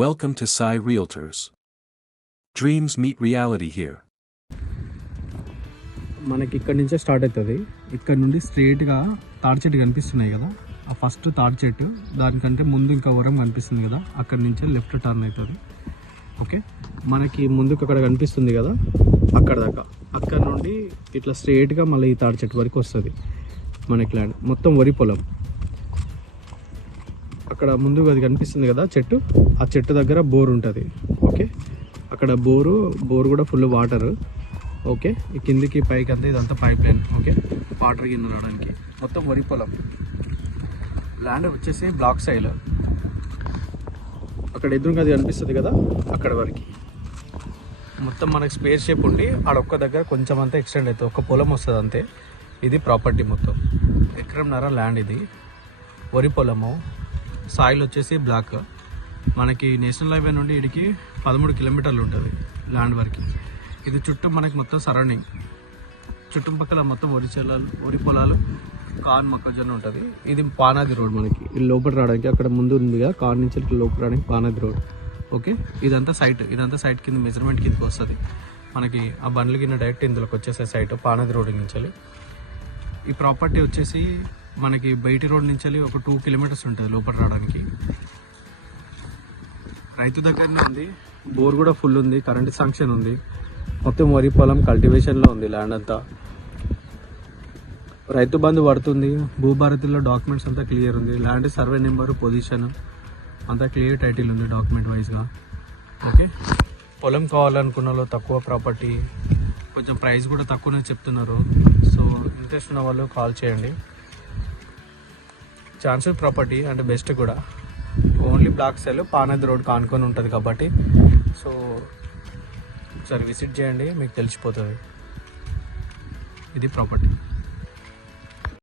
Welcome to Sai Realtors. Dreams meet reality here. మనకి ఇక్కడ నుంచే స్టార్ట్ అవుతుంది. ఇక్కడ నుండి స్ట్రైట్గా తాడి చెట్టు కనిపిస్తున్నాయి కదా, ఆ ఫస్ట్ తాడి చెట్టు దానికంటే ముందు ఇంకా వరం కనిపిస్తుంది కదా, అక్కడ నుంచే లెఫ్ట్ టర్న్ అవుతుంది. ఓకే, మనకి ముందుకు అక్కడ కనిపిస్తుంది కదా, అక్కడ దాకా, అక్కడ నుండి ఇట్లా స్ట్రైట్గా మళ్ళీ ఈ తాడి చెట్టు వరకు వస్తుంది మనకి ల్యాండ్. మొత్తం వరి పొలం. అక్కడ ముందుకు అది కనిపిస్తుంది కదా చెట్టు, ఆ చెట్టు దగ్గర బోర్ ఉంటుంది. ఓకే, అక్కడ బోరు కూడా ఫుల్ వాటర్. ఓకే, ఈ కిందికి పైకి అంతా ఇదంతా పైప్ లైన్. ఓకే, వాటర్ కింద రావడానికి మొత్తం వరి పొలం. ల్యాండ్ వచ్చేసి బ్లాక్ సైల్. అక్కడ ఎదురుగా అది కనిపిస్తుంది కదా, అక్కడ వరకు మొత్తం మనకి స్పేర్ షేప్ ఉండి ఆడొక్క దగ్గర కొంచెం అంతా ఎక్స్టెండ్ అవుతుంది, ఒక పొలం వస్తుంది అంతే. ఇది ప్రాపర్టీ మొత్తం ఎకరంన్నర ల్యాండ్. ఇది వరి పొలము. సాయిల్ వచ్చేసి బ్లాక్. మనకి నేషనల్ హైవే నుండి ఇడికి 13 కిలోమీటర్లు ఉంటుంది ల్యాండ్ వరకు. ఇది చుట్టూ మనకి మొత్తం సరౌండింగ్ చుట్టుపక్కల మొత్తం వరి పొలాలు, కార్న్, మొక్కజొన్న ఉంటుంది. ఇది పానాది రోడ్. మనకి ఇది లోపల రావడానికి అక్కడ ముందు ఉంది కదా, కార్ నుంచి లోపల రావడానికి పానాది రోడ్. ఓకే, ఇదంతా సైట్ కింద మెజర్మెంట్ కిందకి వస్తుంది. మనకి ఆ బండ్ల కింద డైరెక్ట్ ఇందులోకి వచ్చేసే సైట్ పానాది రోడ్ నుంచి. ఈ ప్రాపర్టీ వచ్చేసి మనకి బయటి రోడ్ నుంచి ఒక 2 కిలోమీటర్స్ ఉంటుంది లోపల రావడానికి. రైతు దగ్గరనే ఉంది, బోర్ కూడా ఫుల్ ఉంది, కరెంట్ శాంక్షన్ ఉంది. మొత్తం వరి పొలం కల్టివేషన్లో ఉంది ల్యాండ్ అంతా. రైతు బంధు పడుతుంది. భూభారతిలో డాక్యుమెంట్స్ అంతా క్లియర్ ఉంది. ల్యాండ్ సర్వే నెంబరు, పొజిషన్ అంతా క్లియర్ టైటిల్ ఉంది డాక్యుమెంట్ వైజ్గా. ఓకే, పొలం కావాలనుకున్న వాళ్ళు తక్కువ ప్రాపర్టీ, కొంచెం ప్రైస్ కూడా తక్కువనే చెప్తున్నారు. సో ఇంట్రెస్ట్ ఉన్న వాళ్ళు కాల్ చేయండి. ఛాన్సెస్ ప్రాపర్టీ అంటే బెస్ట్ కూడా. ఓన్లీ బ్లాక్ సెల్ పానాది రోడ్ కానుకొని ఉంటుంది కాబట్టి సో ఒకసారి విజిట్ చేయండి, మీకు తెలిసిపోతుంది. ఇది ప్రాపర్టీ.